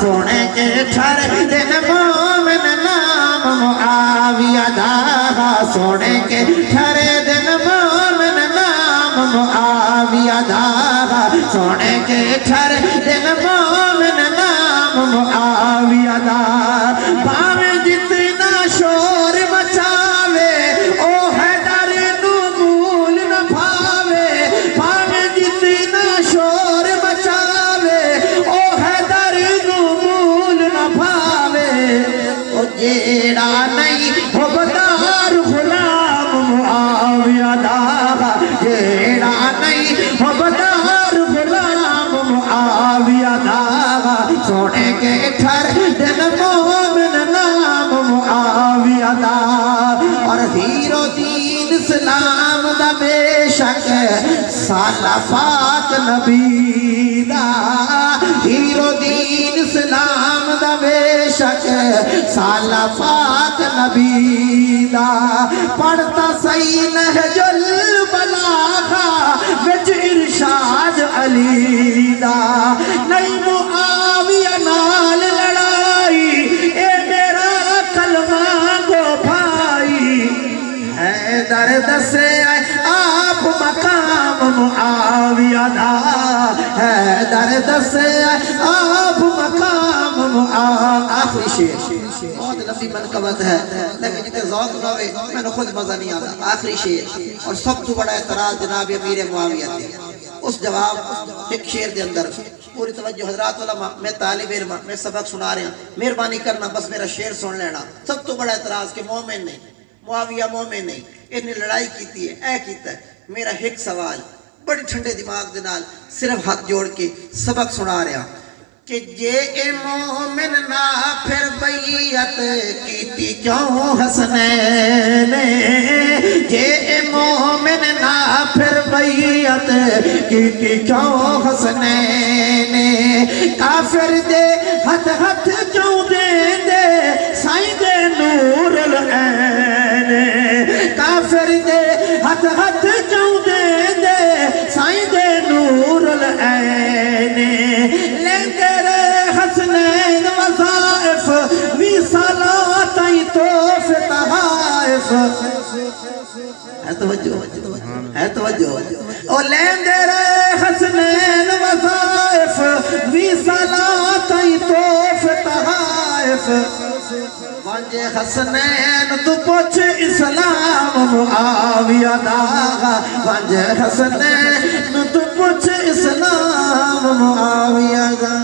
सोने के ठर दिन मोमिन नाम मुआविया दा सोने के ठर दिन मोमिन नाम मुआविया दा सोने के ठर दिन मोमिन नाम मुआविया दा भावे जितना शोर मचावे ओ हैदर नू मूल न भावे भावे जितना शोर मचावे ओ हैदर नू मूल न भावे ओ जेड़ा नहीं हो बदार गुलाम मुआविया दा जेड़ा नहीं हो बदार गुलाम मुआविया दा सोने के ठर दिन मोमिन नाम मुआविया दा और हीरो दीन इस्लाम दा बेशक साला पाक नबी दा हीरो दीन इस्लाम दा बेशक साला पाक नबी दा पढ़ता सही नहजुल बलागा विच इरशाद अली दा नहीं मुआविया नाल लड़ाई ए मेरा कलमा गो भाई है दर्द से आप मकाम मुआविया दा है दर्द से आप मकाम आखिरी शेर बहुत लंबी मनकबत है लेकिन जितने ज़ौक़ ना हो मैंने खुद मज़ा नहीं आता आखिरी शेर और सब तो बड़ा एतराज़ जनाब अमीर मुआविया थे उस जवाब एक शेर के अंदर पूरी तवज्जो हज़रात उलमा मैं तालिब इल्म मैं सबक सुना रहा मेहरबानी करना बस मेरा शेर सुन लेना सब तो बड़ा एतराज़ कि मोमिन नहीं मुआविया मोमिन नहीं इन्हें लड़ाई की है ऐ कीता है मेरा एक सवाल बड़े ठंडे दिमाग के नाल सिर्फ हाथ जोड़ के सबक सुना रहा कि जे ए मोमिन ना फिर बैयत कीती क्यों हसनैन जे ए मोमिन ना फिर बैयत कीती क्यों हसनैन काफिर दे हथ हथ क्यों दे दे साईं दे नूरुल ऐन काफिर दे हथ हथ क्यों दे दे साईं दे नूरुल ऐन लेंगे रे हसनैन वज़ाइफ वी साला ताई तोहफ़े तहाइफ है तवज्जो ओ लेंगे रे हसनैन वज़ाइफ वी साला ताई तोहफ़े तहाइफ वंजे हसनैन तू पुछ इस्लाम मुआविया दा वंजे हसनैन तू पुछ इस्लाम मुआविया दा।